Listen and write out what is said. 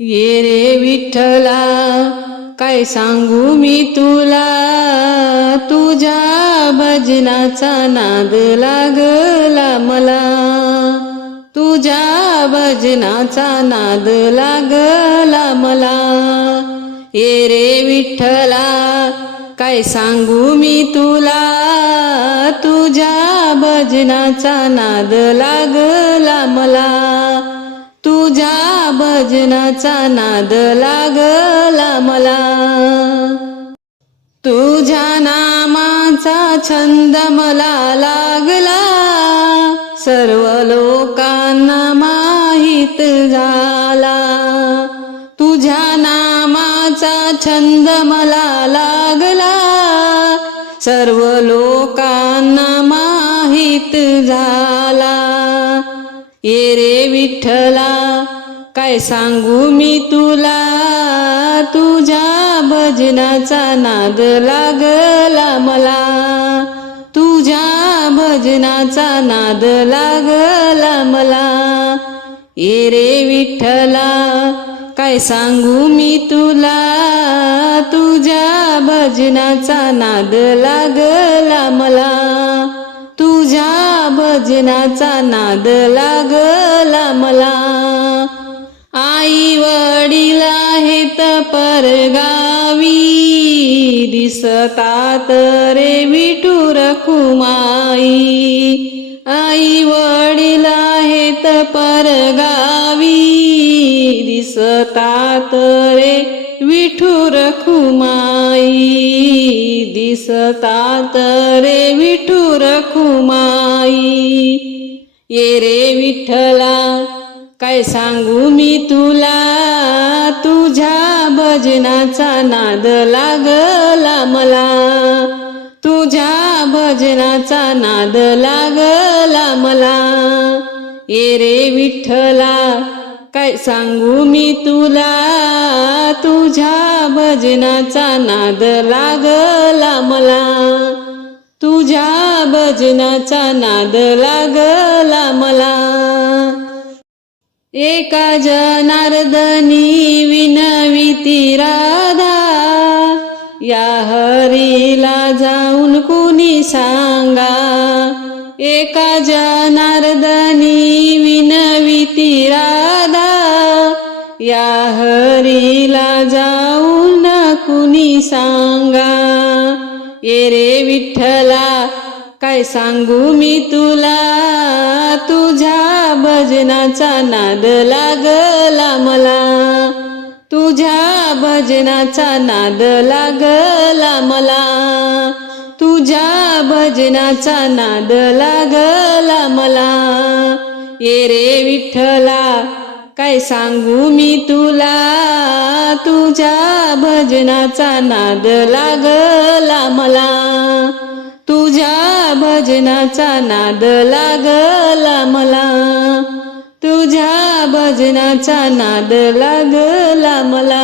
ये रे विठ्ठला काय सांगू मी तुला? तुझ्या भजनाचा नाद लागला मला. तुझ्या भजनाचा नाद लागला मला. ये रे विठ्ठला काय सांगू मी तुला? तुझ्या भजनाचा नाद लागला मला. तुझ्या भजनाचा नाद लागला मला. तुझ्या नामाचा छंद मला लागला. सर्व लोकांना माहीत झाला. तुझ्या नामाचा छंद मला लागला. सर्व लोकांना माहीत झाला. ये रे विठ्ठला काय सांगू मी तुला? तुझ्या भजनाचा नाद लागला मला. तुझ्या भजनाचा नाद लागला मला. ये रे विठ्ठला काय सांगू मी तुला? तुझ्या भजनाचा नाद लागला मला. तुझ्या भजनाचा नाद लागला मला. आई वडील आहेत परगावी. दिसतात रे विठू रखुमाई आई वडील आहेत परगावी. दिसतात रे विठू रखुमाई दिसतात रे विठू रखुमाई ये रे विठ्ठला काय सांगू मी तुला? तुझ्या भजनाचा नाद लागला मला. तुझ्या भजनाचा नाद लागला मला. ये रे विठ्ठला काय सांगू मी तुला? तुझ्या भजनाचा नाद लागला मला. तुझ्या भजनाचा नाद लागला मला. एका जनार्दनी विनविती राधा या हरीला जाऊन कुणी सांगा? एका जनार्दनी विनविती राधा या हरीला जाऊन कुणी सांगा? ये रे विठ्ठला काय सांगू मी तुला? तुझ्या भजनाचा नाद लागला मला. तुझ्या भजनाचा नाद लागला मला. तुझ्या भजनाचा नाद लागला मला. ये रे विठ्ठला काय सांगू मी तुला? तुझ्या भजनाचा नाद लागला मला. भजनाचा नाद लागला मला. तुझ्या भजनाचा नाद लागला मला.